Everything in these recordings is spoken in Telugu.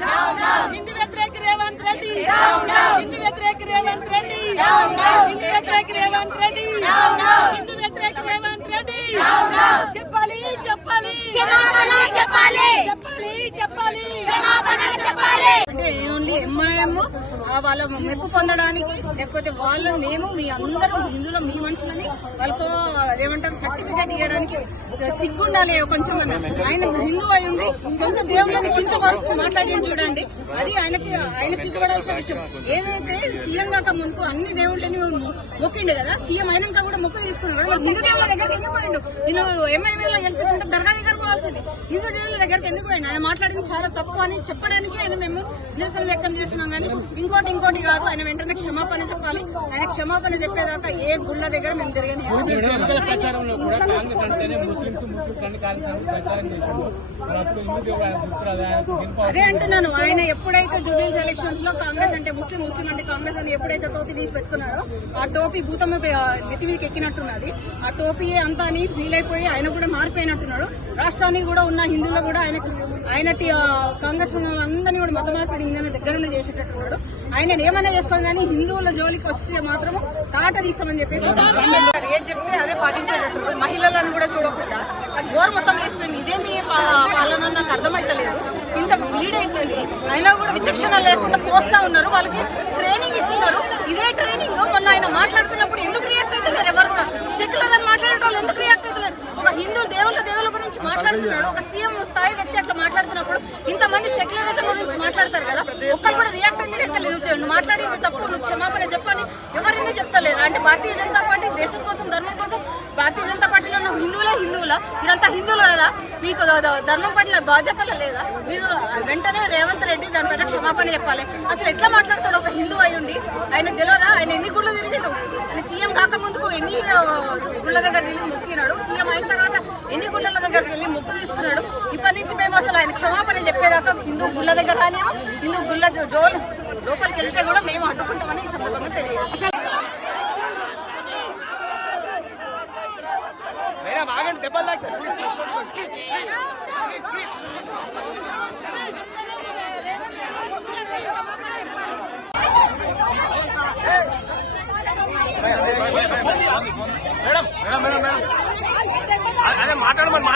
हिंदू व्यतिरेक रेवंत रेड्डी हिंदू व्यतिरेक रेवंत रेड्डी हिंदू व्यतिरेक रेवंत रेड्डी हिंदू व्यतिरेक रेवंत रेड्डी చెప్పాలి చెప్పాలి క్షమాపణ చెప్పాలి చెప్పాలి చెప్పాలి క్షమాపణ చెప్పాలి అంటే ఓన్లీ ఎంఐఎం వాళ్ళ మెప్పు పొందడానికి లేకపోతే వాళ్ళని మేము మీ అందరం హిందువులు మీ మనుషులని వాళ్ళతో ఏమంటారు సర్టిఫికేట్ ఇవ్వడానికి సిగ్గుండాలి కొంచెం ఆయన హిందూ అయి ఉండి సొంత దేవుళ్ళని కించపరుస్తూ మాట్లాడి చూడండి అది ఆయన సిగ్గుపడాల్సిన విషయం. ఏదైతే సీఎం కాక ముందుకు అన్ని దేవుళ్ళని మొక్కిండు కదా, సీఎం అయినాక కూడా మొక్కు తీసుకున్నాడు. హిందూ దేవుళ్ళ దగ్గరికి ఎందుకు పోయిండు? నేను ఎంఐఎంలో గెలిపిస్తుంటే దర్గా దగ్గర పోవాల్సింది, హిందూ దేవుళ్ళ దగ్గరికి ఎందుకు పోయిండు? ఆయన మాట్లాడింది చాలా తప్పు అని చెప్పడానికి ఆయన మేము నిరసన వ్యక్తం చేస్తున్నాం. కానీ ఇంకోటి కాదు, ఆయన వెంటనే క్షమాపణ చెప్పాలి. ఆయన క్షమాపణ చెప్పేదాకా ఏ గుళ్ళ దగ్గర మేము తిరగని. అదే అంటున్నాను, ఆయన ఎప్పుడైతే జూబ్లీస్ ఎలక్షన్స్ లో కాంగ్రెస్ అంటే ముస్లిం అంటే కాంగ్రెస్ అని ఎప్పుడైతే టోపీ తీసి పెట్టుకున్నాడో ఆ టోపీ భూతమ్మ నెత్తి మీదకి ఎక్కినట్టున్నది. ఆ టోపీ అంతా అని ఫీల్ అయిపోయి ఆయన కూడా మారిపోయినట్టున్నాడు. రాష్ట్రానికి కూడా ఉన్న హిందువులు కూడా ఆయన కాంగ్రెస్ అందరినీ కూడా మత మార్పిడి ఇంధన దగ్గరనే చేసేటట్టున్నాడు. ఆయన ఏమైనా చేసుకోవాలి కానీ హిందువుల జోలికి వస్తే మాత్రం తాట తీస్తామని చెప్పేసి ఏది చెప్తే అదే పాటించేటట్టు. మహిళలను కూడా చూడకుండా నాకు గోరు మొత్తం వేసిపోయింది. ఇదేమి పాలన నాకు అర్థమైతలేదు. ఇంత బ్లీడ్ అవుతుంది అయినా కూడా విచక్షణ లేకుండా తోస్తా ఉన్నారు. వాళ్ళకి ట్రైనింగ్ ఇస్తున్నారు. ఇదే ట్రైనింగ్ మొన్న ఆయన మాట్లాడుతున్నప్పుడు ఎందుకు రియాక్ట్ అవుతున్నారు? ఎవరు కూడా సెక్యులర్ అని మాట్లాడే వాళ్ళు ఎందుకు రియాక్ట్ అవుతున్నారు? ఒక హిందూ దేవుళ్ళ గురించి మాట్లాడుతున్నాడు ఒక సీఎం స్థాయి వ్యక్తి. అట్లా మాట్లాడుతున్నప్పుడు ఇంతమంది సెక్యులరిజం గురించి మాట్లాడతారు కదా, ఒక్కరు కూడా రియాక్ట్ అయింది అయితే నువ్వు మాట్లాడేది తప్పు, నువ్వు క్షమాపణ చెప్పని ఎవరైనా చెప్తలేరు. అంటే భారతీయ జనతా పార్టీ దేశం కోసం ధర్మం కోసం భారతీయ జనతా పార్టీలో ఉన్న హిందువులా ఇదంతా హిందువులు కదా, మీకు ధర్మం పట్ల బాధ్యతలు లేదా? మీరు వెంటనే రేవంత్ రెడ్డి దానిపైన క్షమాపణ చెప్పాలి. అసలు ఎట్లా మాట్లాడతాడు ఒక హిందూ అయి ఉండి? ఆయన తెలియదా ఆయన ఎన్ని గుళ్ళు తిరిగిండు? ఆయన సీఎం కాక ముందుకు ఎన్ని గుళ్ళ దగ్గర వెళ్ళి మొక్కినాడు, సీఎం అయిన తర్వాత ఎన్ని గుళ్ళ దగ్గరికి వెళ్ళి మొక్కు తీసుకున్నాడు. ఇప్పటి నుంచి మేము అసలు ఆయన క్షమాపణ చెప్పేదాకా హిందూ గుళ్ళ దగ్గర రానేమో, హిందూ గుళ్ళ జోలు లోపలికి వెళ్తే కూడా మేము అడ్డుకుంటామని ఈ సందర్భంగా తెలియజేస్తాం. అదే మాట్లాడమని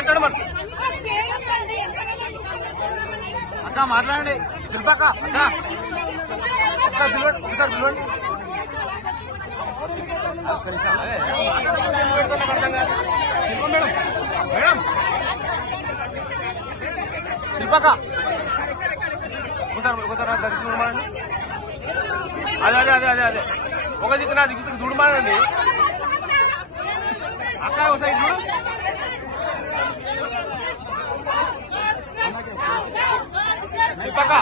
అక్క మాట్లాడండి. శిల్పక్క అక్క ఒకసారి పిలవండి. మేడం శిల్పక్క ఒకసారి దగ్గర చూడమండి. అదే ఒక దిక్కు నా దిక్కు చూడమానండి. అక్క ఒకసారి చూడు. శిల్పక్క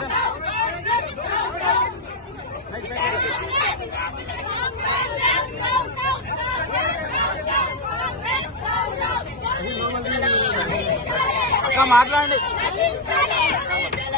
అక్క మాట్లాడండి.